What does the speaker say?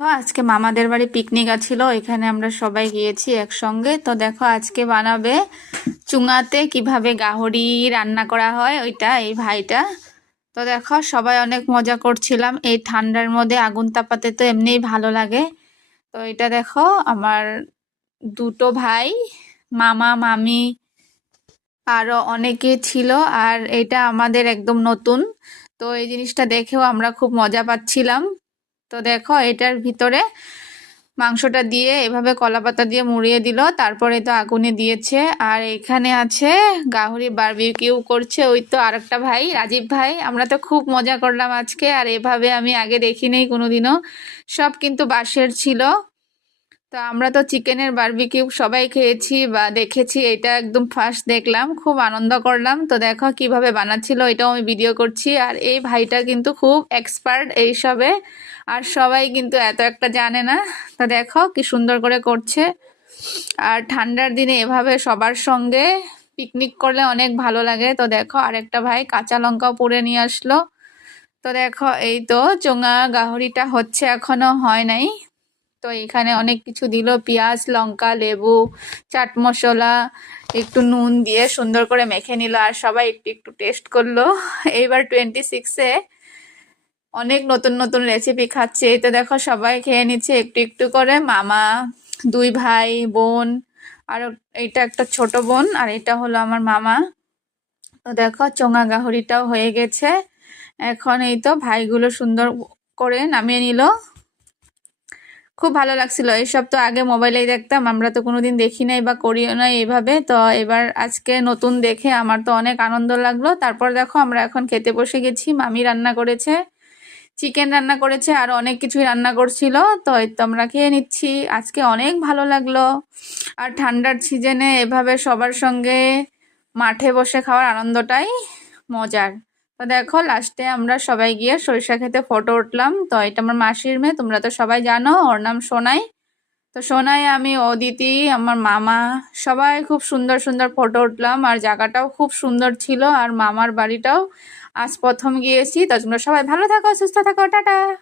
আজকে মামাদের বাড়ি পিকনিক আছিল, এখানে আমরা সবাই গিয়েছি একসঙ্গে। তো দেখো আজকে বানাবে চুঙাতে কিভাবে গাহরি রান্না করা হয় ওইটা, এই ভাইটা। তো দেখো সবাই অনেক মজা করছিলাম, এই ঠান্ডার মধ্যে আগুন তাপাতে তো এমনিই ভালো লাগে। তো এটা দেখো আমার দুটো ভাই, মামা মামি আরো অনেকে ছিল। আর এটা আমাদের একদম নতুন, তো এই জিনিসটা দেখেও আমরা খুব মজা পাচ্ছিলাম। তো দেখো এটার ভিতরে মাংসটা দিয়ে এভাবে কলাপাতা দিয়ে মুড়িয়ে দিল, তারপরে তো আগুনে দিয়েছে। আর এখানে আছে গাহরি বারবিকিউ করছে ওই তো আরেকটা ভাই, রাজীব ভাই। আমরা তো খুব মজা করলাম আজকে, আর এভাবে আমি আগে দেখিনি কোনোদিনও। সব কিন্তু বাঁশের ছিল। তো আমরা তো চিকেনের বারবিকিউ সবাই খেয়েছি বা দেখেছি, এটা একদম ফার্স্ট দেখলাম, খুব আনন্দ করলাম। তো দেখো কিভাবে বানাচ্ছিল এটাও আমি ভিডিও করছি। আর এই ভাইটা কিন্তু খুব এক্সপার্ট এইসবে, আর সবাই কিন্তু এত একটা জানে না। তো দেখো কি সুন্দর করে করছে। আর ঠান্ডার দিনে এভাবে সবার সঙ্গে পিকনিক করলে অনেক ভালো লাগে। তো দেখো আরেকটা ভাই কাঁচা লঙ্কাও পুড়ে নিয়ে আসলো। তো দেখো এই তো চোঙা গাহরিটা হচ্ছে, এখনো হয় নাই। তো এখানে অনেক কিছু দিল, পেঁয়াজ লঙ্কা লেবু চাট মশলা, একটু নুন দিয়ে সুন্দর করে মেখে নিল, আর সবাই একটু একটু টেস্ট করলো। এইবার 26-এ অনেক নতুন নতুন রেসিপি খাচ্ছে। এই তো দেখো সবাই খেয়ে নিচ্ছে একটু একটু করে, মামা, দুই ভাই বোন, আর এইটা একটা ছোট বোন, আর এটা হলো আমার মামা। তো দেখো চোঙা গাহরিটাও হয়ে গেছে। এখন এই তো ভাইগুলো সুন্দর করে নামিয়ে নিল। খুব ভালো লাগছিল, এইসব তো আগে মোবাইলেই দেখতাম, আমরা তো কোনোদিন দেখি নাই বা করিও নাই এইভাবে। তো এবার আজকে নতুন দেখে আমার তো অনেক আনন্দ লাগলো। তারপর দেখো আমরা এখন খেতে বসে গেছি। মামি রান্না করেছে, চিকেন রান্না করেছে, আর অনেক কিছুই রান্না করছিল। তো এই তো আমরা খেয়ে নিচ্ছি, আজকে অনেক ভালো লাগলো। আর ঠান্ডার সিজনে এভাবে সবার সঙ্গে মাঠে বসে খাওয়ার আনন্দটাই মজার। তো দেখো লাস্টে আমরা সবাই গিয়ে সরিষা খেতে ফটো উঠলাম। তো এটা আমার মাসির মেয়ে, তোমরা তো সবাই জানো, ওর নাম সোনাই। তো সোনাই, আমি, অদিতি, আমার মামা, সবাই খুব সুন্দর সুন্দর ফটো উঠলাম। আর জায়গাটাও খুব সুন্দর ছিল, আর মামার বাড়িটাও আজ প্রথম গিয়েছি। তো তোমরা সবাই ভালো থাকো, সুস্থ থাকো, টাটা।